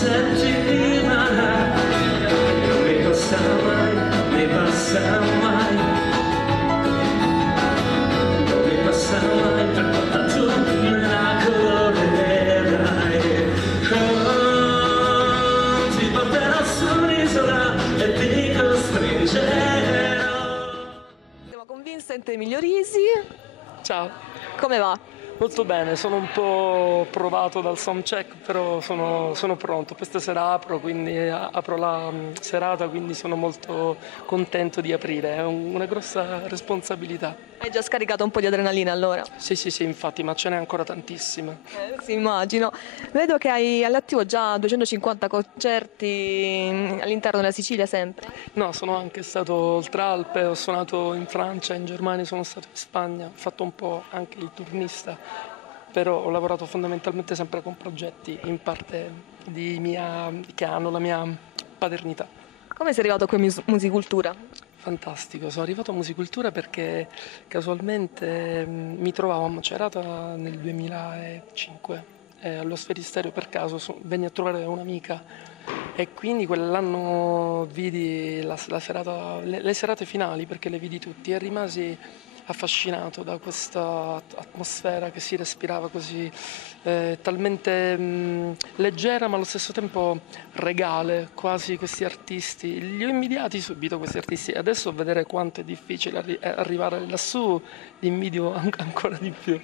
settimana, non mi passa mai, mi passa mai, non mi passa mai, perché tu me la colorerai. Oh, ti porterò su un'isola e ti costringerò. Siamo con Vincent Emilio Risi. Ciao, Come va? molto bene, sono un po' provato dal soundcheck, però sono pronto. Questa sera quindi apro la serata, quindi sono molto contento di aprire, è una grossa responsabilità. Hai già scaricato un po' di adrenalina allora? Sì, infatti, ma ce n'è ancora tantissima. Sì, immagino. Vedo che hai all'attivo già 250 concerti all'interno della Sicilia sempre. No, sono anche stato oltre Alpe, ho suonato in Francia, in Germania, sono stato in Spagna, ho fatto un po' anche il turnista, però ho lavorato fondamentalmente sempre con progetti in parte che hanno la mia paternità. Come sei arrivato qui a Musicultura? Fantastico, sono arrivato a Musicultura perché casualmente mi trovavo a Macerata nel 2005 allo Sferisterio per caso venni a trovare un'amica e quindi quell'anno vidi le serate finali perché le vidi tutti e rimasi affascinato da questa atmosfera che si respirava così talmente leggera ma allo stesso tempo regale, quasi questi artisti. Li ho invidiati subito questi artisti e adesso vedere quanto è difficile arrivare lassù li invidio ancora di più.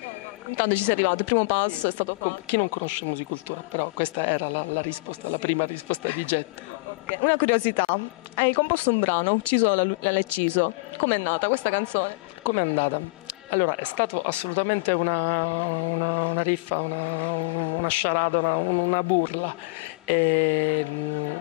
Intanto ci sei arrivato, il primo passo è stato fatto. Chi non conosce Musicultura, però questa era la risposta, la prima risposta di getto. Ok, una curiosità, hai composto un brano, Ucciso l'Ucciso. Com'è nata questa canzone? Com'è andata? Allora, è stato assolutamente una riffa, una sciarada, una burla. E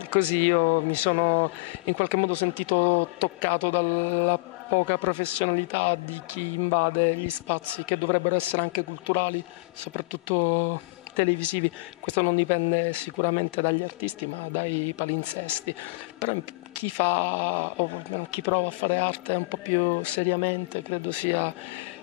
così io mi sono in qualche modo sentito toccato dalla poca professionalità di chi invade gli spazi che dovrebbero essere anche culturali, soprattutto televisivi. Questo non dipende sicuramente dagli artisti, ma dai palinsesti. Però chi fa, o almeno chi prova a fare arte un po' più seriamente, credo si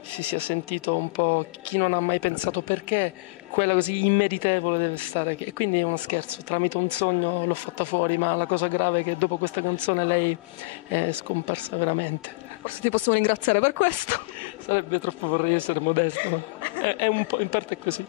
sia sentito un po', chi non ha mai pensato perché quella così immeritevole deve stare qui. E quindi è uno scherzo, tramite un sogno l'ho fatta fuori, ma la cosa grave è che dopo questa canzone lei è scomparsa veramente. Forse ti possiamo ringraziare per questo. Sarebbe troppo, vorrei essere modesto, ma è un po', in parte è così.